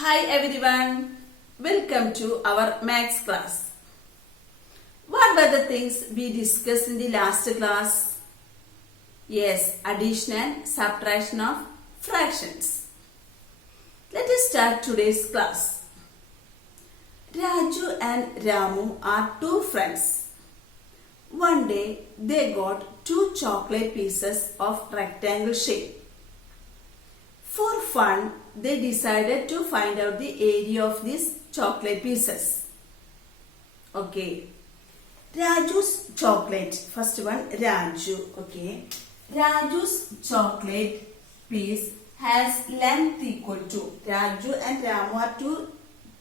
Hi everyone, welcome to our maths class. What were the things we discussed in the last class? Yes, addition and subtraction of fractions. Let us start today's class. Raju and Ramu are two friends. One day they got two chocolate pieces of rectangle shape. For fun, they decided to find out the area of these chocolate pieces. Okay. Raju's chocolate. First one, Raju. Okay. Raju's chocolate piece has length equal to. Raju and Ramu are two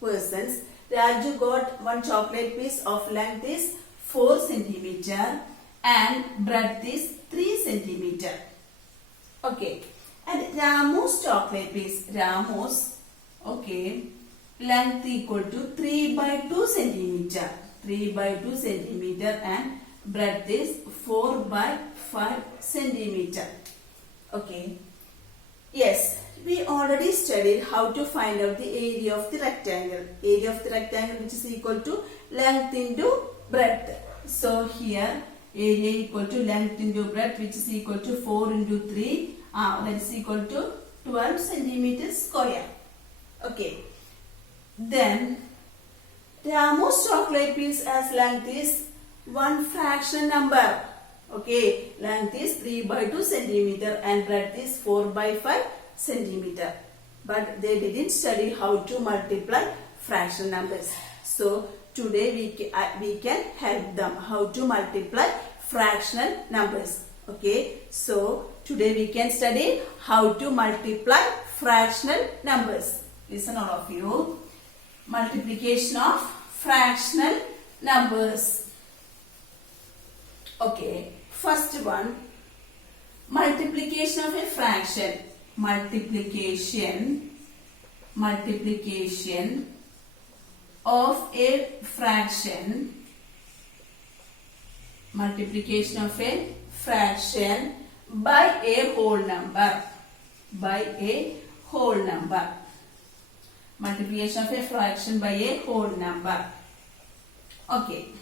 persons. Raju got one chocolate piece of length is 4 centimeter and breadth is 3 centimeter. Okay. And Ramu's chocolate piece, Ramu's, length equal to 3 by 2 centimeter. 3 by 2 centimeter and breadth is 4 by 5 centimeter. Okay. Yes, we already studied how to find out the area of the rectangle. Area of the rectangle which is equal to length into breadth. So here, area equal to length into breadth which is equal to 4 into 3. That is equal to 12 centimeters square. Okay. Then Ramu's chocolate piece as length is one fraction number. Okay. Length is 3 by 2 centimeter and breadth is 4 by 5 centimeter. But they didn't study how to multiply fraction numbers. So today we can help them how to multiply fractional numbers. Okay. So today we can study how to multiply fractional numbers. Listen all of you. Multiplication of fractional numbers. Okay. First one. Multiplication of a fraction. Multiplication of a fraction. Multiplication of a fraction by a whole number. By a whole number. Multiplication of a fraction by a whole number. Okay.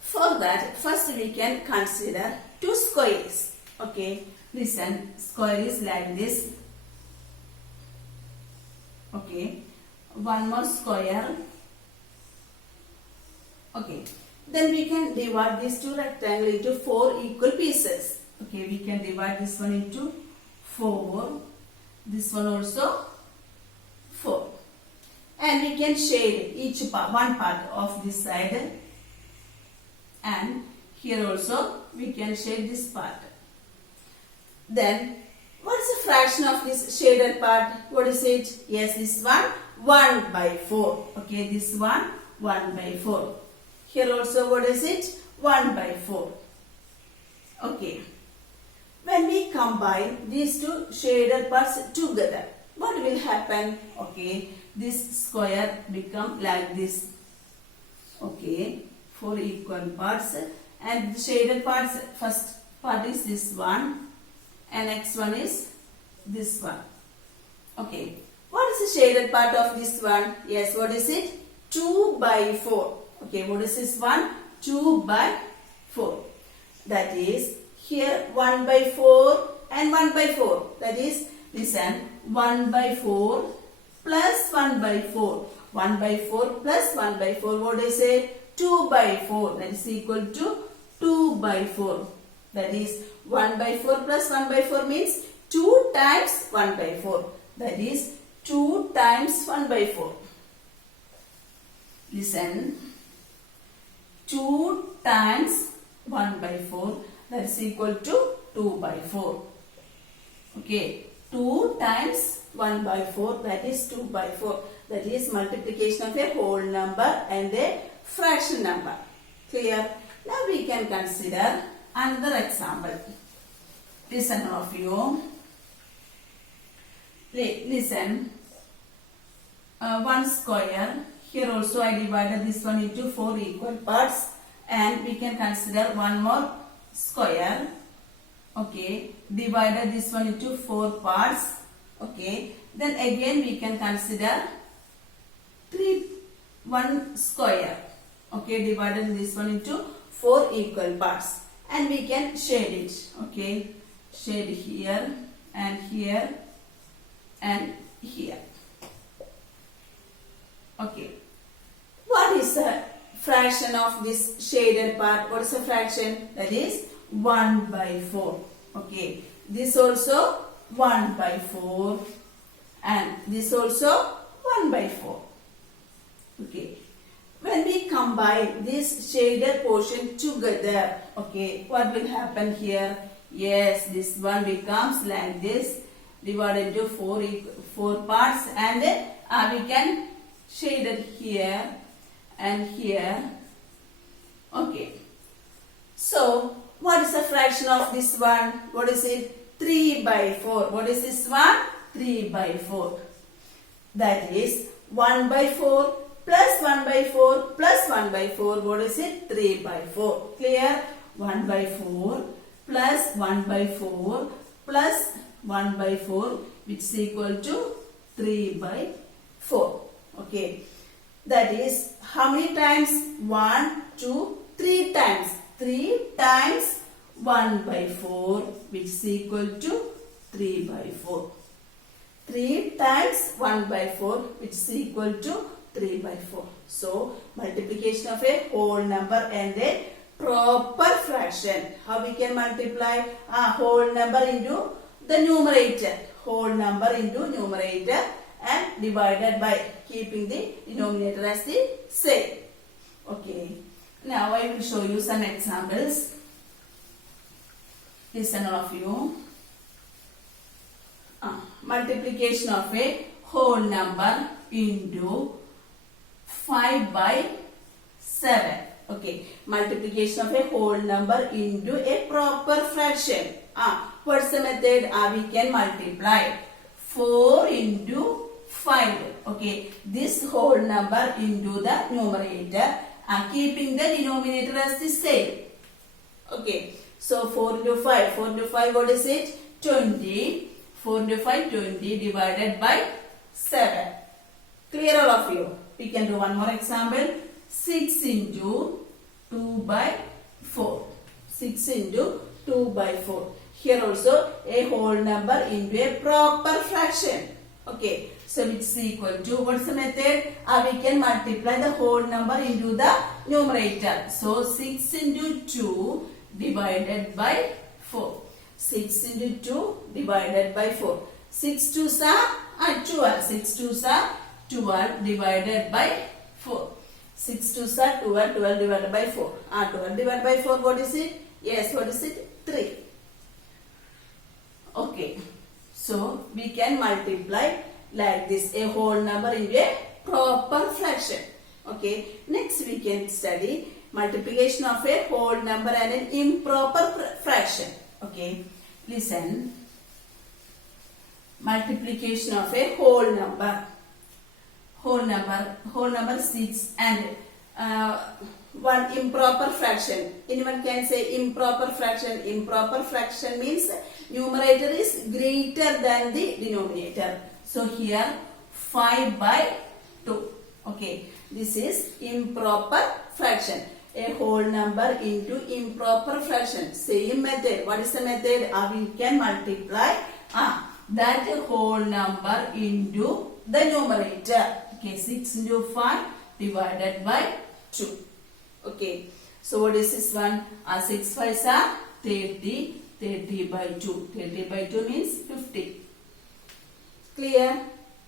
For that, first we can consider two squares. Okay. Listen, square is like this. Okay. One more square. Okay. Then we can divide these two rectangles into 4 equal pieces. Okay, we can divide this one into 4. This one also 4. And we can shade each part, one part of this side. And here also we can shade this part. Then, what is the fraction of this shaded part? What is it? Yes, this one 1 by 4. Okay, this one 1 by 4. Here also what is it? 1 by 4. Okay. When we combine these two shaded parts together, what will happen? Okay. This square become like this. Okay. 4 equal parts. And the shaded parts, first part is this one. And next one is this one. Okay. What is the shaded part of this one? Yes, what is it? 2 by 4. Okay, what is this one? 2 by 4. That is, here 1 by 4 and 1 by 4. That is, listen, 1 by 4 plus 1 by 4. 1 by 4 plus 1 by 4. What is it? 2 by 4. That is equal to 2 by 4. That is, 1 by 4 plus 1 by 4 means 2 times 1 by 4. That is, 2 times 1 by 4. Listen. 2 times 1 by 4, that is equal to 2 by 4. Okay, 2 times 1 by 4, that is 2 by 4. That is multiplication of a whole number and a fraction number. Clear? Now we can consider another example. Listen all of you. Listen. One square. Here also I divided this one into 4 equal parts and we can consider one more square. Okay, divided this one into 4 parts Okay. Then again we can consider 1 square. Okay. Divided this one into 4 equal parts. And we can shade it. Okay. Shade here and here and here. Okay. What is the fraction of this shaded part? What is the fraction? That is 1 by 4. Okay. This also 1 by 4 and this also 1 by 4. Okay. When we combine this shaded portion together, okay, what will happen here? Yes, this one becomes like this, divided into 4 parts, and we can shade it here and here. Okay. So, what is the fraction of this one? What is it? 3 by 4. What is this one? 3 by 4. That is 1 by 4 plus 1 by 4 plus 1 by 4. What is it? 3 by 4. Clear? 1 by 4 plus 1 by 4 plus 1 by 4, which is equal to 3 by 4. Okay. That is how many times? 1, 2, 3 times. 3 times 1 by 4, which is equal to 3 by 4. 3 times 1 by 4, which is equal to 3 by 4. So, multiplication of a whole number and a proper fraction. How we can multiply? Whole number into the numerator. Whole number into numerator and divided by keeping the denominator as the same. Okay. Now I will show you some examples. Listen all of you. Multiplication of a whole number into 5 by 7. Okay. Multiplication of a whole number into a proper fraction. What's the method? We can multiply 4 into 5. Okay. This whole number into the numerator, keeping the denominator as the same. Okay. So 4 into 5. 4 into 5, what is it? 20. 4 into 5, 20 divided by 7. Clear all of you? We can do one more example. 6 into 2 by 4. 6 into 2 by 4. Here also a whole number into a proper fraction. Okay. So which is equal to, what's the method? We can multiply the whole number into the numerator. So 6 into 2 divided by 4. 6 into 2 divided by 4. 6 2s are 12. 6 2s are 12 divided by 4. 6 2s are 12. 12 divided by 4. 12 divided by 4, what is it? Yes, what is it? 3. Okay. So, we can multiply like this, a whole number into a proper fraction. Okay. Next we can study multiplication of a whole number and an improper fraction. Okay. Listen. Multiplication of a whole number. Whole number 6 and one improper fraction. Anyone can say improper fraction. Improper fraction means numerator is greater than the denominator. So here 5 by 2. Okay. This is improper fraction. A whole number into improper fraction. Same method. What is the method? We can multiply that whole number into the numerator. Okay, 6 into 5 divided by 2. Okay, so what is this one? 6 5s are 30. 30 by 2. 30 by 2 means 50. Clear?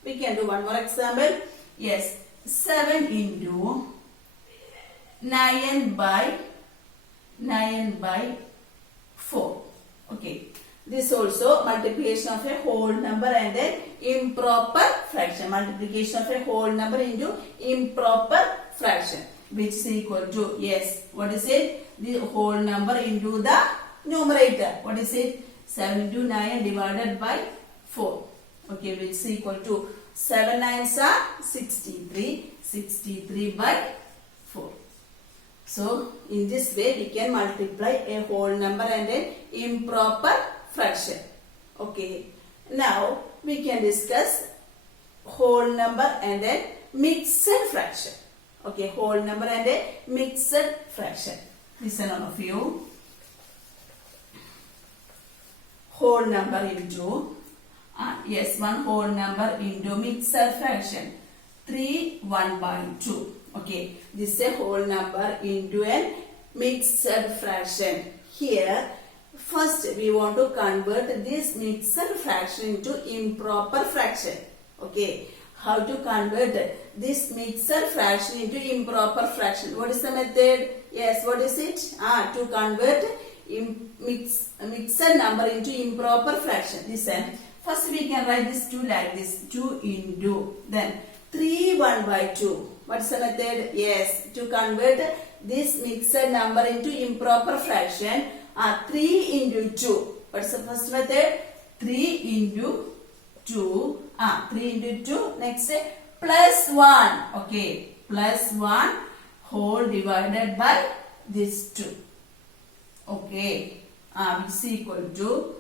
We can do one more example. Yes, 7 into 9 by 4. Okay. This also multiplication of a whole number and an improper fraction. Multiplication of a whole number into improper fraction, which is equal to, yes, what is it? The whole number into the numerator. What is it? 7 into 9 divided by 4. Okay, which is equal to 7 9s are 63. 63 by 4. So, in this way we can multiply a whole number and an improper fraction. Okay. Now, we can discuss whole number and a mixed fraction. Okay, whole number and a mixed fraction. Listen all of you. Whole number into, yes, one whole number into mixed fraction. 3 1 by 2. Okay, this is a whole number into a mixed fraction. Here, first we want to convert this mixed fraction into improper fraction. Okay, how to convert this mixed fraction into improper fraction? What is the method? Yes, what is it? To convert mixed number into improper fraction. Listen, first we can write this 2 like this. 2 into, then 3 1 by 2. What's the method? Yes, to convert this mixed number into improper fraction. 3 into 2. What's the first method? 3 into 2. 3 into 2. Next, plus 1. Okay, plus 1 whole divided by this 2. Okay, which is equal to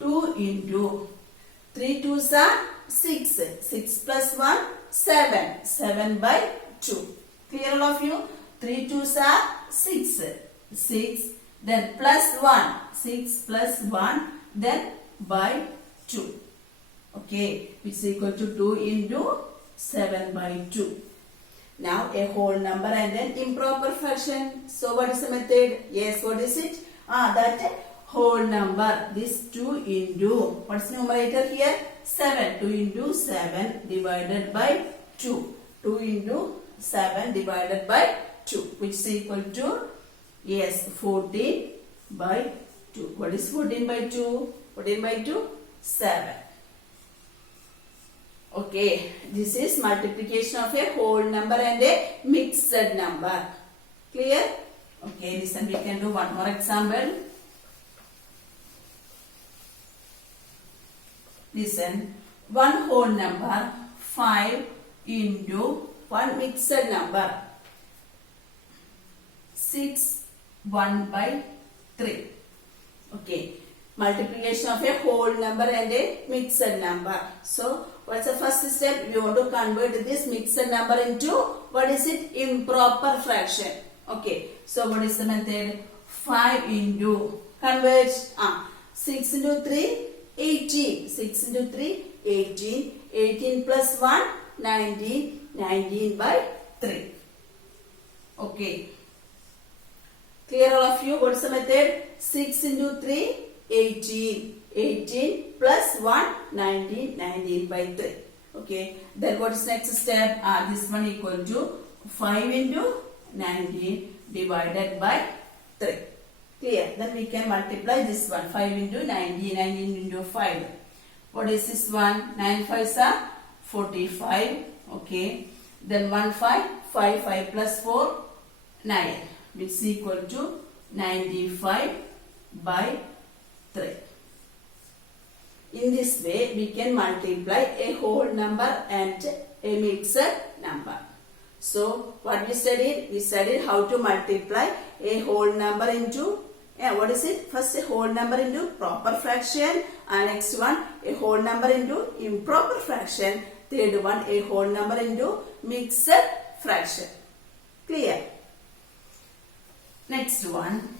2 into 3 2s are 6. 6 plus 1, 7. 7 by 2. Clear all of you? 3 2s are 6. 6. Then plus 1. 6 plus 1. Then by 2. Okay, which is equal to 2 into 7 by 2. Now a whole number and an improper fraction. So what is the method? Yes, what is it? That whole number. This 2 into, what's the numerator here? 7. 2 into 7 divided by 2. 2 into 7 divided by 2. Which is equal to, yes, 14 by 2. What is 14 by 2? 14 by 2? 7. Okay, this is multiplication of a whole number and a mixed number. Clear? Okay, listen, we can do one more example. Listen, one whole number 5 into one mixed number 6 1 by 3. Okay, multiplication of a whole number and a mixed number. So, what's the first step? We want to convert this mixed number into, what is it? Improper fraction. Okay, so what is the method? 5 into, convert, 6 into 3, 18. 6 into 3, 18. 18 plus 1, 19. 19 by 3. Okay. Clear all of you? What's the method? 6 into 3, 18. 18 plus 1, 19. 19 by 3. Okay. Then what is next step? This one equal to 5 into 19 divided by 3. Clear? Then we can multiply this one. 5 into 19. 19 into 5. What is this one? 9 5s are 45. Okay. Then 1 5. 5 5 plus 4. 9. Which is equal to 95 by 3. In this way, we can multiply a whole number and a mixed number. So, what we studied? We studied how to multiply a whole number into, what is it? First, a whole number into proper fraction. And next one, a whole number into improper fraction. Third one, a whole number into mixed fraction. Clear? Next one.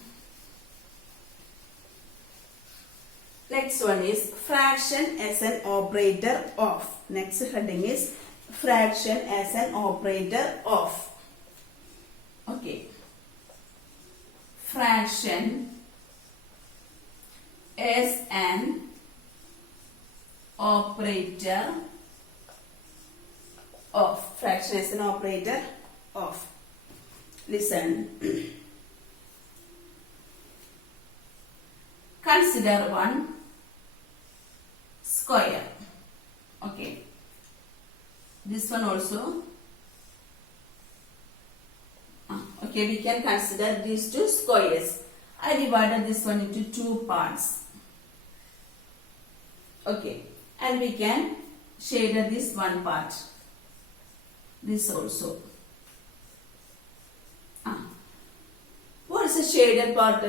Next one is fraction as an operator of. Next heading is fraction as an operator of. Okay. Fraction as an operator of. Fraction as an operator of. Listen. Consider one square. Okay. This one also. Okay, we can consider these two squares. I divided this one into two parts. Okay. And we can shade this one part. This also. What is the shaded part?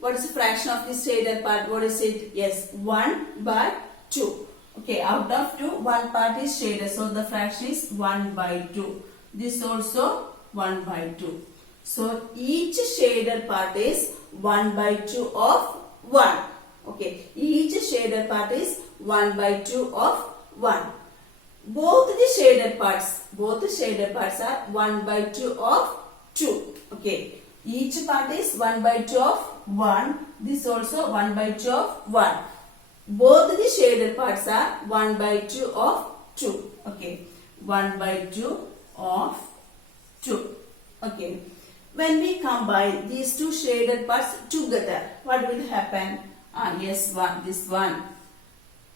What is the fraction of this shaded part? What is it? Yes, 1 by 2. Okay, out of 2, one part is shaded. So the fraction is 1 by 2. This also 1 by 2. So each shaded part is 1 by 2 of 1. Okay, each shaded part is 1 by 2 of 1. Both the shaded parts are 1 by 2 of 2. Okay, each part is 1 by 2 of 1. This also 1 by 2 of 1. Both the shaded parts are 1 by 2 of 2. Okay, 1 by 2 of 2. Okay, when we combine these two shaded parts together, what will happen? Yes, this one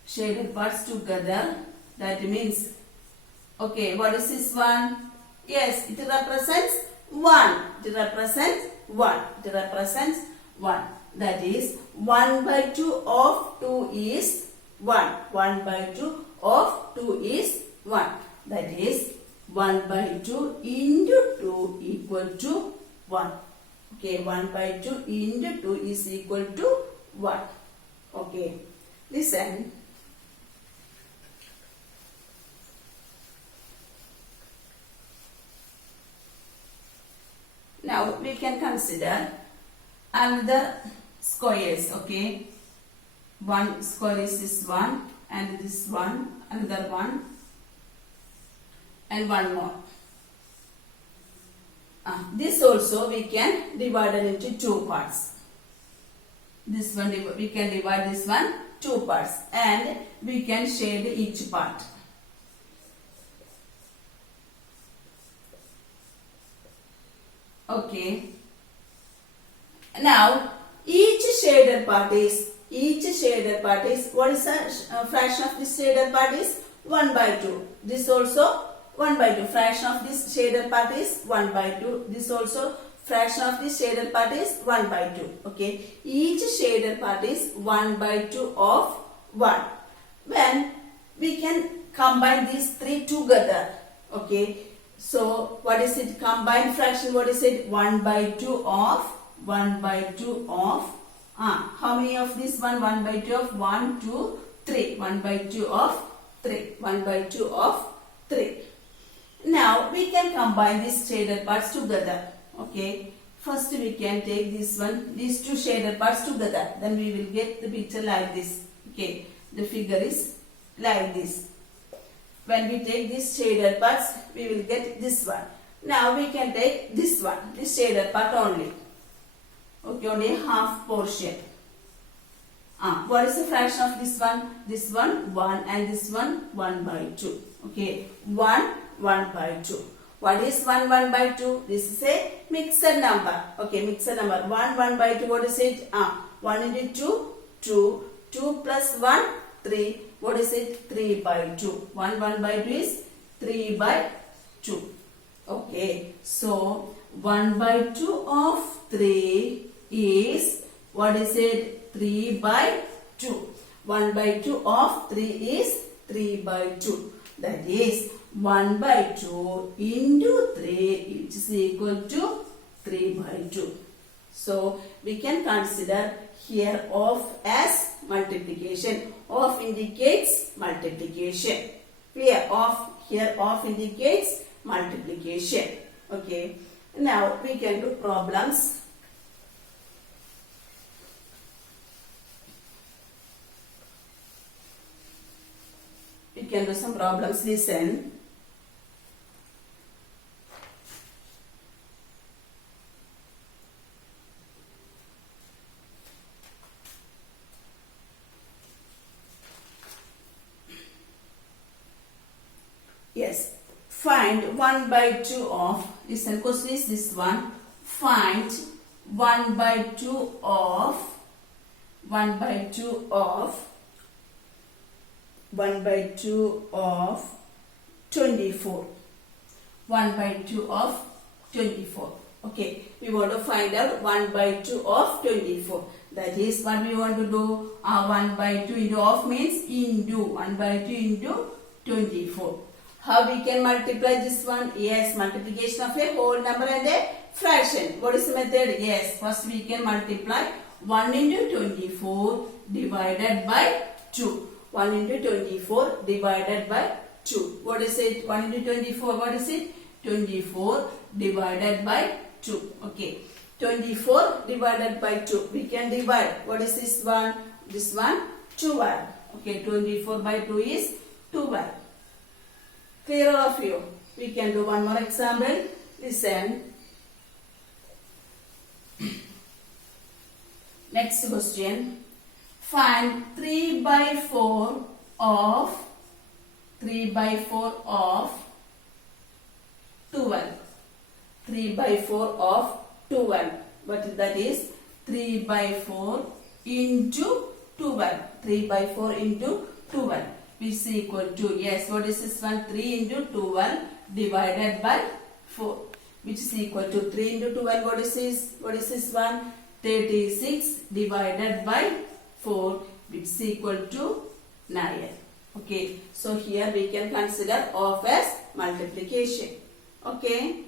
shaded parts together. That means, okay, what is this one? Yes, it represents 1. It represents 1. It represents 1. That is 1 by 2 of 2 is 1. 1 by 2 of 2 is 1. That is 1 by 2 into 2 equal to 1. Okay, 1 by 2 into 2 is equal to 1. Okay, listen. Now we can consider another squares. Okay, one square is this one, and this one, another one, and one more. This also we can divide it into 2 parts. This one we can divide this one 2 parts, and we can shade each part. Okay. Now each shaded part is what is the fraction of this shaded part is 1 by 2. This also 1 by 2. Fraction of this shaded part is 1 by 2. This also fraction of this shaded part is 1 by 2. Okay. Each shaded part is 1 by 2 of 1. When we can combine these three together. Okay. So what is it? Combined fraction, what is it? 1 by 2 of 1 by 2 of how many of this one? 1 by 2 of 1, 2, 3. 1 by 2 of 3. 1 by 2 of 3. Now we can combine these shaded parts together. Okay. First we can take this one, these two shaded parts together. Then we will get the picture like this. Okay. The figure is like this. When we take these shaded parts, we will get this one. Now we can take this one, this shaded part only. Okay, only half portion. What is the fraction of this one? This one 1 and this one 1 by 2. Okay, 1 by 2. What is 1 by 2? This is a mixed number. Okay, mixed number. 1 by 2. What is it? 1 into 2, 2. 2 plus 1, 3. What is it? 3 by 2. 1 by 2 is 3 by 2. Okay. So 1 by 2 of 3 is, what is it? 3 by 2. 1 by 2 of 3 is 3 by 2. That is 1 by 2 into 3, which is equal to 3 by 2. So we can consider here of as multiplication. Of indicates multiplication. Here of indicates multiplication. Okay. Now we can do problems. We can do some problems. Listen. Yes. Find 1 by 2 of, listen, question is this one. Find 1 by 2 of 1 by 2 of 1 by 2 of 24. 1 by 2 of 24. Okay, we want to find out 1 by 2 of 24. That is what we want to do. 1 by 2 into of means into 1 by 2 into 24. How we can multiply this one? Yes, multiplication of a whole number and a fraction. What is the method? Yes, first we can multiply 1 into 24 divided by 2. 1 into 24 divided by 2. What is it? 1 into 24, what is it? 24 divided by 2. Okay. 24 divided by 2. We can divide. What is this one? This one 12. Okay. 24 by 2 is 12. Clear all of you? We can do one more example. Listen. Next question. Find 3 by 4 of 3 by 4 of 12. 3 by 4 of 12. But that is 3 by 4 into 12. 3 by 4 into 12. Which is equal to, yes, what is this one? 3 into 12 divided by 4. Which is equal to 3 into 12. What is this? What is this one? 36 divided by 4, which is equal to 9. Okay. So here we can consider of as multiplication. Okay.